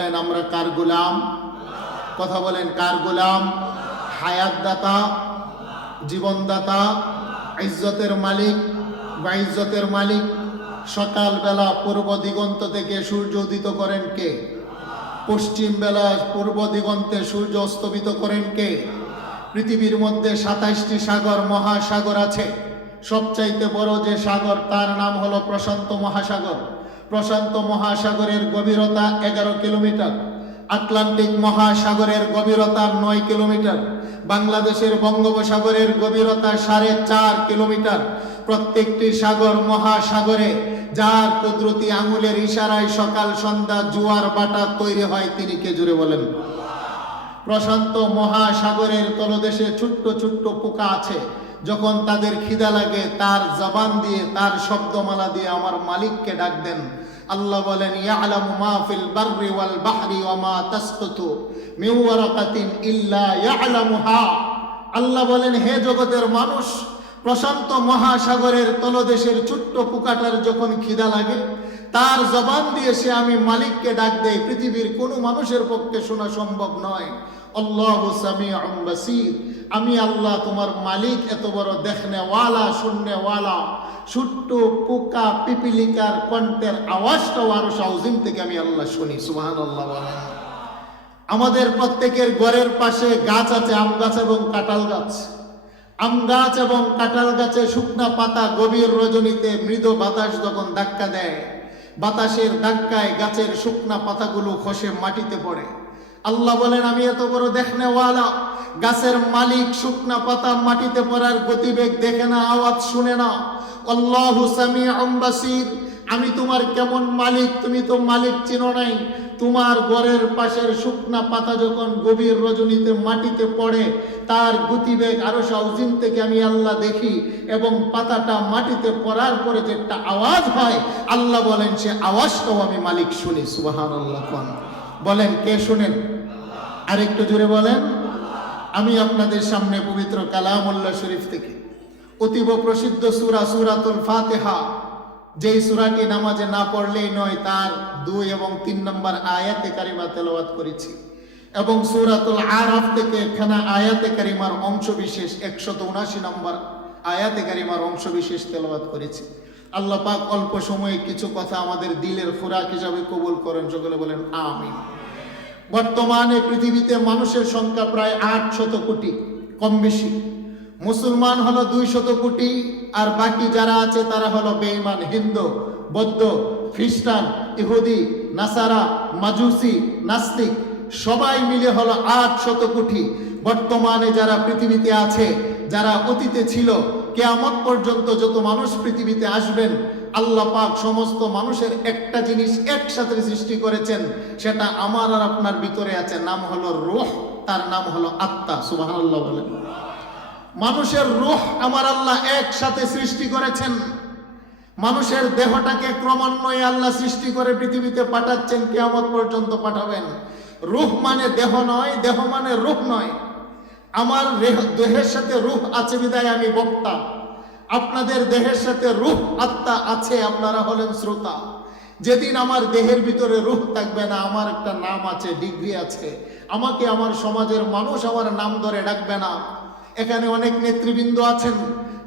বলেন আমরা কার গোলাম? কথা বলেন, কার গোলাম? হায়াত দাতা জীবনদাতা, ইজ্জতের মালিক বা ইজ্জতের মালিক? সকালবেলা পূর্ব দিগন্ত থেকে সূর্য উদিত করেন কে? পশ্চিম বেলা পূর্ব দিগন্তে সূর্য অস্তমিত করেন কে? পৃথিবীর মধ্যে সাতাইশটি সাগর মহাসাগর আছে। সবচাইতে বড় যে সাগর, তার নাম হলো প্রশান্ত মহাসাগর। প্রশান্ত মহাসাগরের গভীরতা এগারো কিলোমিটার, আটলান্টিক মহাসাগরের গভীরতা নয় কিলোমিটার, বাংলাদেশের বঙ্গোপসাগরের গভীরতা সাড়ে চার কিলোমিটার। প্রত্যেকটি সাগর মহাসাগরে, যার কুদরতি আঙুলের ইশারায় সকাল, সন্ধ্যা, জুয়ার, বাটা তৈরি হয় তিনি কে জুড়ে বলেন। প্রশান্ত মহাসাগরের তলদেশে ছোট্ট ছোট্ট পোকা আছে। যখন তাদের খিদা লাগে, তার জবান দিয়ে, তার শব্দমালা দিয়ে আমার মালিককে ডাক দেন। আল্লাহ বলেন, ইয়ালামু মা ফিল বাররি ওয়াল বাহরি ওয়া মা তাসকুতু মিন ওয়ারাকাতিন ইল্লা ইয়ালামুহা। আল্লাহ বলেন, হে জগতের মানুষ, প্রশান্ত মহাসাগরের তলদেশের ছোট্ট পোকাটার যখন খিদা লাগে, তার জবান দিয়ে সে আমি মালিককে ডাক দেই। পৃথিবীর কোনো মানুষের পক্ষে শোনা সম্ভব নয়। আল্লাহ সামিউম বাসীর। আমি আল্লাহ তোমার মালিক, এত বড় দেখনেওয়ালা, শুননেওয়ালা। ছোট্ট পোকা পিপিলিকার কণ্ঠের আওয়াজটাও আরও সাউজিম থেকে আমি আল্লাহ শুনি সুবাহান আল্লাহ আমাদের প্রত্যেকের ঘরের পাশে গাছ আছে, আম গাছ এবং কাঁঠাল গাছ। আম গাছ এবং কাঁঠাল গাছে শুকনা পাতা গভীর রজনীতে মৃদু বাতাস যখন ধাক্কা দেয়, বাতাসের ধাক্কায় গাছের শুকনা পাতাগুলো খসে মাটিতে পড়ে। আল্লাহ বলেন, আমি এত বড় দেখনেওয়ালা। গাছের মালিক শুকনা পাতা মাটিতে পড়ার গতিবেগ দেখে না, আওয়াজ শুনে না। আল্লাহ সামি বাসির। আমি তোমার কেমন মালিক, তুমি তো মালিক চিনো নাই। তোমার ঘরের পাশের শুকনা পাতা যখন গভীর রজনীতে মাটিতে পড়ে, তার গতিবেগ আরও সাউজিন থেকে আমি আল্লাহ দেখি এবং পাতাটা মাটিতে পড়ার পরে যে একটা আওয়াজ হয়, আল্লাহ বলেন, সে আওয়াজটাও আমি মালিক শুনি। সুবাহান আল্লাহ বলেন, কে শুনেন? আরেকটু জোরে বলেন। আমি আপনাদের সামনে পবিত্র কালামুল্লাহ শরীফ থেকে অতীব প্রসিদ্ধ সুরা সুরাতুল ফাতেহা, যেই সুরাটি নামাজে না পড়লেই নয়, তার দুই এবং তিন নম্বর আয়াতে কারিমা তেলাওয়াত করেছি এবং সুরাতুল আরাফ থেকে এখানে আয়াতে কারিমার অংশ বিশেষ একশত উনাশি নম্বর আয়াতে কারিমার অংশ বিশেষ তেলাওয়াত করেছি। আল্লাহ পাক অল্প সময়ে কিছু কথা আমাদের দিলের খোরাক হিসাবে কবুল করেন। সকলে বলেন, আমিন। বর্তমানে পৃথিবীতে মানুষের সংখ্যা প্রায় আট শত কোটি, কম বেশি। মুসলমান হলো দুই শত কোটি, আর বাকি যারা আছে তারা হলো বেঈমান, হিন্দু, বৌদ্ধ, খ্রিস্টান, ইহুদি, নাসারা, মাজুসি, নাস্তিক, সবাই মিলে হলো আট শত কোটি। বর্তমানে যারা পৃথিবীতে আছে, যারা অতীতে ছিল কেয়ামত পর্যন্ত যত মানুষ পৃথিবীতে আসবেন, আল্লাহ পাক সমস্ত মানুষের একটা জিনিস একসাথে সৃষ্টি করেছেন, সেটা আমার আর আপনার ভিতরে আছে, নাম হলো রোহ, তার নাম হলো আত্মা সুবাহ আল্লাহ বলেন। মানুষের রুহ আমার আল্লাহ একসাথে সৃষ্টি করেছেন। মানুষের দেহটাকে ক্রমান্বয়ে আল্লাহ সৃষ্টি করে পৃথিবীতে পাঠাচ্ছেন, কেয়ামত পর্যন্ত পাঠাবেন। রুহ মানে দেহ নয়, দেহ মানে রুহ নয়। আমার দেহের সাথে রুহ আছে বিদায় আমি বক্তা। আপনাদের দেহের সাথে রুহ আত্মা আছে, আপনারা হলেন শ্রোতা। যেদিন আমার দেহের ভিতরে রুহ থাকবে না, আমার একটা নাম আছে, ডিগ্রি আছে। আমাকে আমার সমাজের মানুষ আমার নাম ধরে ডাকবে না। এখানে অনেক নেতৃবৃন্দ আছেন।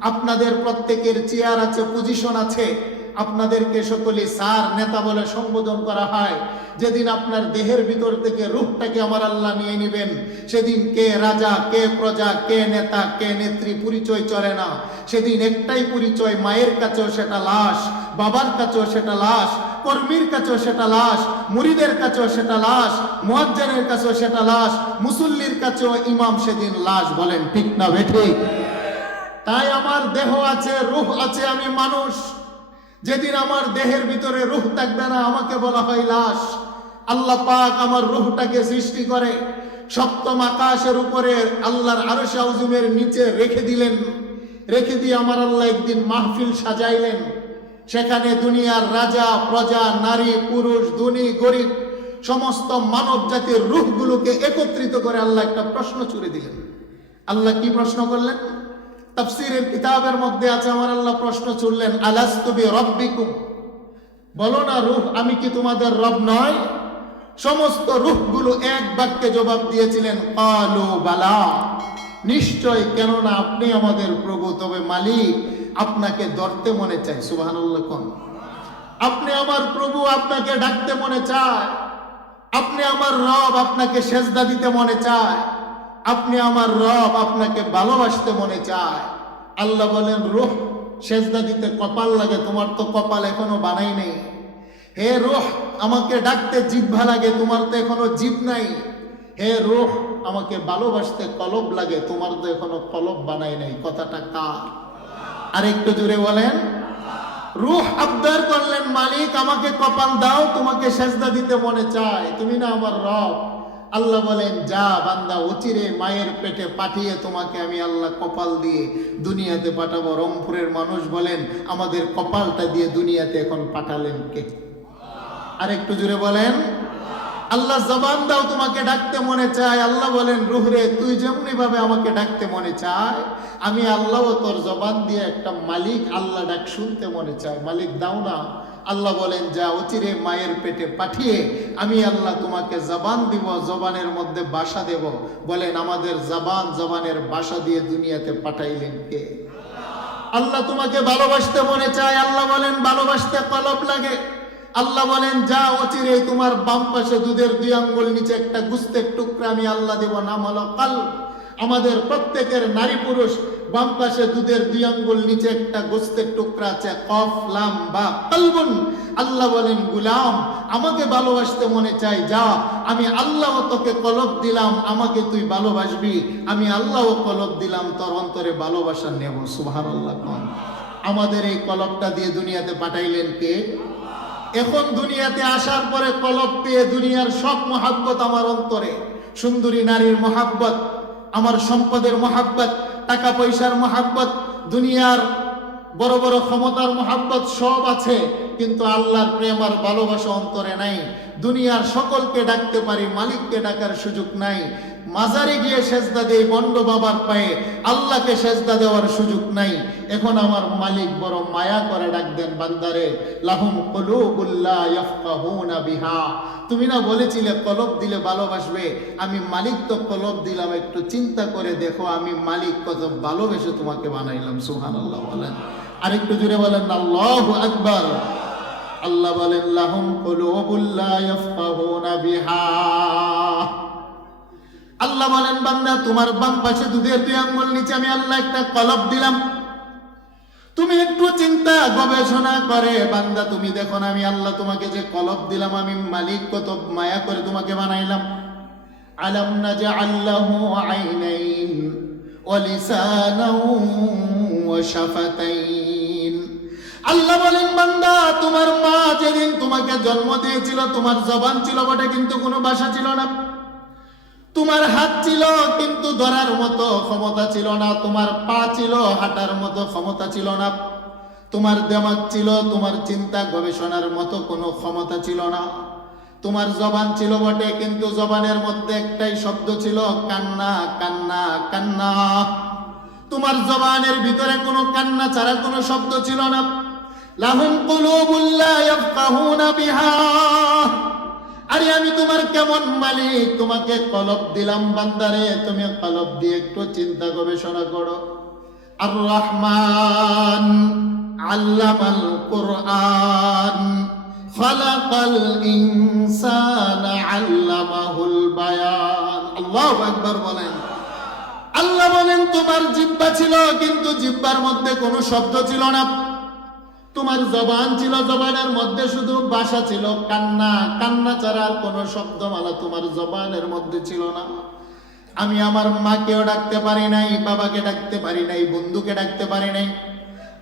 আপনাদের প্রত্যেকের চেয়ার আছে, পজিশন আছে। আপনাদেরকে সকলে স্যার নেতা বলে সম্বোধন করা হয়। যেদিন আপনার দেহের ভিতর থেকে রূপটাকে আমার আল্লাহ নিয়ে নেবেন, সেদিন কে রাজা, কে প্রজা, কে নেতা, কে নেত্রী পরিচয় চলে না। সেদিন একটাই পরিচয়, মায়ের কাছেও সেটা লাশ, বাবার কাছেও সেটা লাশ, কর্মীর কাছেও সেটা লাশ, মুরিদের কাছেও সেটা লাশ, মুয়াজ্জানের কাছেও সেটা লাশ, মুসল্লির কাছেও ইমাম সেদিন লাশ বলেন ঠিক না বেঠে তাই আমার দেহ আছে, রূহ আছে, আমি মানুষ। যেদিন আমার দেহের ভিতরে রুহ থাকবে না, আমাকে বলা হয় লাশ। আল্লাহ পাক আমার রুহটাকে সৃষ্টি করে, সপ্তম আকাশের উপরে আল্লাহর আরশ নিচে রেখে দিলেন। রেখে দিয়ে আমার আল্লাহ একদিন মাহফিল সাজাইলেন। সেখানে দুনিয়ার রাজা, প্রজা, নারী, পুরুষ, ধনী, গরিব, সমস্ত মানব জাতির রূহগুলোকে একত্রিত করে আল্লাহ একটা প্রশ্ন ছুড়ে দিলেন। আল্লাহ কি প্রশ্ন করলেন? তাফসিরের কিতাবের মধ্যে আছে, আমার আল্লাহ প্রশ্ন ছুড়লেন আলাস্তুবি রব্বিকুম বলো না, রূহ, আমি কি তোমাদের রব নয়? সমস্ত রূপগুলো এক বাক্যে জবাব দিয়েছিলেন, কালো বালা। নিশ্চয়, কেননা আপনি আমাদের প্রভু, তবে মালিক, আপনাকে ধরতে মনে চাই সুবহানাল্লাহ কোন? আপনি আমার প্রভু, আপনাকে ডাকতে মনে চায়। আপনি আমার রব, আপনাকে সেজদা দিতে মনে চায়। আপনি আমার রব আপনাকে ভালোবাসতে মনে চায়। আল্লাহ বলেন, রুহ, সেজদা দিতে কপাল লাগে, তোমার তো কপাল এখনও বানাই নেই। হে রুহ, আমাকে ডাকতে জিভা লাগে, তোমার তো এখনও জিভ নাই। হে রুহ, আমাকে ভালোবাসতে কলব লাগে, তোমার তো এখনও কলব বানাই নাই। কথাটা কার? আর একটু জুড়ে বলেন। রুহ আবদার করলেন, মালিক, আমাকে কপাল দাও, তোমাকে সেজদা দিতে মনে চায়। তুমি না আমার রব। আল্লাহ বলেন, যা বান্দা অচিরে মায়ের পেটে পাঠিয়ে তোমাকে আমি আল্লাহ কপাল দিয়ে দুনিয়াতে পাঠাবো। রংপুরের মানুষ বলেন, আমাদের কপালটা দিয়ে দুনিয়াতে এখন পাঠালেন কে? আর একটু জুড়ে বলেন, আল্লাহ জবান দাও, তোমাকে ডাকতে মনে চায়। আল্লাহ বলেন, রুহরে, তুই যেমনি ভাবে আমাকে ডাকতে মনে চায়, আমি আল্লাহ তোর জবান দিয়ে একটা মালিক আল্লাহ ডাক শুনতে মনে চায়। মালিক, দাও না আল্লাহ বলেন, যা অচিরে মায়ের পেটে পাঠিয়ে আমি আল্লাহ তোমাকে জবান দিব, জবানের মধ্যে বাসা দেব। বলেন, আমাদের জবান জবানের বাসা দিয়ে দুনিয়াতে পাঠাইলেন কে? আল্লাহ তোমাকে ভালোবাসতে মনে চায়। আল্লাহ বলেন, ভালোবাসতে কলব লাগে। আল্লাহ বলেন, যা অচিরে তোমার বাম পাশে দুধের দুই আঙ্গুল, নিচে একটা গুস্তের টুকরা আমি আল্লাহ দেব। নাম হলো কাল আমাদের প্রত্যেকের নারী পুরুষ বাম পাশে দুধের দুই আঙ্গুল, নিচে একটা গোস্তের টুকরা আছে, কফ, লাম, বা আল্লাহ বলেন, গুলাম, আমাকে ভালোবাসতে মনে চাই, যা। আমি আল্লাহ তোকে কলব দিলাম, আমাকে তুই ভালোবাসবি। আমি আল্লাহ কলব দিলাম, তোর অন্তরে ভালোবাসা নেব। সুভার আল্লাহ আমাদের এই কলবটা দিয়ে দুনিয়াতে পাঠাইলেন কে? এখন দুনিয়াতে আসার পরে কলব পেয়ে দুনিয়ার সব মহাব্বত আমার অন্তরে। সুন্দরী নারীর মহাব্বত, আমার সম্পদের মহাব্বত টাকা পয়সার মহাব্বত, দুনিয়ার বড় বড় ক্ষমতার মহাব্বত সব আছে, কিন্তু আল্লাহর প্রেম আর ভালোবাসা অন্তরে নাই। দুনিয়ার সকলকে ডাকতে পারি, মালিককে ডাকার সুযোগ নাই। মাজারে গিয়ে সেজদা দেই বন্ড বাবার পায়ে। আল্লাহকে সেজদা দেওয়ার সুযোগ নাই। এখন আমার মালিক বড় মায়া করে ডাক দেন, বান্দারে, লাহুম কলুবুল্লাহ ইয়াফকাহুনা বিহা। তুমি না বলেছিলে, কলব দিলে ভালোবাসবে। আমি মালিক তো কলব দিলাম, একটু চিন্তা করে দেখো, আমি মালিক কত ভালোবেসে তোমাকে বানাইলাম, সুবহানাল্লাহ বলেন। আরেকটু জুড়ে বলেন, আল্লাহু আকবার। আল্লাহ বলেন, লাহুম কলুবুল্লাহ ইয়াফকাহুনা বিহা। আল্লাহ বলেন, বান্দা, তোমার বাম পাশে দুধের দুই আঙ্গুল নিচে আমি আল্লাহ একটা কলব দিলাম। তুমি একটু চিন্তা, গবেষণা করে। বান্দা, তুমি দেখো না, আমি আল্লাহ তোমাকে যে কলব দিলাম, আমি মালিক, কত মায়া করে তোমাকে বানাইলাম। আলাম না যে আল্লাহ আল্লাহ বলেন, বান্দা, তোমার মা যেদিন তোমাকে জন্ম দিয়েছিল, তোমার জবান ছিল বটে, কিন্তু কোনো ভাষা ছিল না। তোমার হাত ছিল কিন্তু ধরার মতো ক্ষমতা ছিল না, তোমার পা ছিল, হাঁটার মতো ক্ষমতা ছিল না। তোমার দেমাগ ছিল, তোমার চিন্তা গবেষণার মতো কোনো ক্ষমতা ছিল না। তোমার জবান ছিল বটে, কিন্তু জবানের মধ্যে একটাই শব্দ ছিল, কান্না কান্না কান্না। তোমার জবানের ভিতরে কোনো কান্না ছাড়া কোনো শব্দ ছিল না। লাহুম কুলুবুল্লা ইয়াফকাহুনা বিহা। আরে আমি তোমার কেমন মালিক? তোমাকে কলব দিলাম বান্দারে, তুমি কলব দিয়ে একটু চিন্তা গবেষণা করো। আর রহমান আল্লামাল কোরআন, খালাকাল ইনসান আল্লামাহুল বায়ান। আল্লাহু আকবার বলেন। আল্লাহ বলেন, তোমার জিব্বা ছিল, কিন্তু জিব্বার মধ্যে কোনো শব্দ ছিল না। তোমার জবান ছিল, জবানের মধ্যে শুধু বাসা ছিল, কান্না কান্না ছাড়া আর কোনো শব্দমালা তোমার জবানের মধ্যে ছিল না। আমি আমার মাকেও ডাকতে পারি নাই, বাবাকে ডাকতে পারি নাই, বন্ধুকে ডাকতে পারি নাই।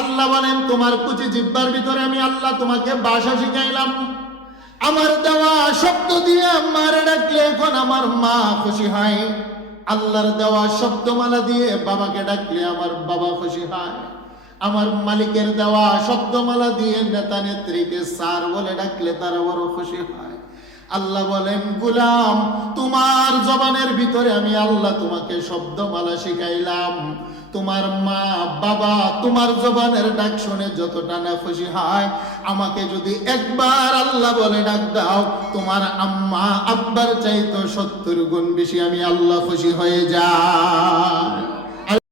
আল্লাহ বলেন, তোমার কুচি জিব্বার ভিতরে আমি আল্লাহ তোমাকে বাসা শিখাইলাম। আমার দেওয়া শব্দ দিয়ে মারে ডাকলে এখন আমার মা খুশি হয়। আল্লাহর দেওয়া শব্দমালা দিয়ে বাবাকে ডাকলে আমার বাবা খুশি হয়। আমার মালিকের দেওয়া শব্দমালা দিয়ে নেতা নেত্রীকে স্যার বলে ডাকলে তারা বড় খুশি হয়। আল্লাহ বলেন, গুলাম, তোমার জবানের ভিতরে আমি আল্লাহ তোমাকে শব্দমালা শিখাইলাম। তোমার মা, বাবা, তোমার জবানের ডাক শুনে যতটা না খুশি হয়, আমাকে যদি একবার আল্লাহ বলে ডাক দাও, তোমার আম্মা আব্বার চাইতো সত্তর গুণ বেশি আমি আল্লাহ খুশি হয়ে যাই।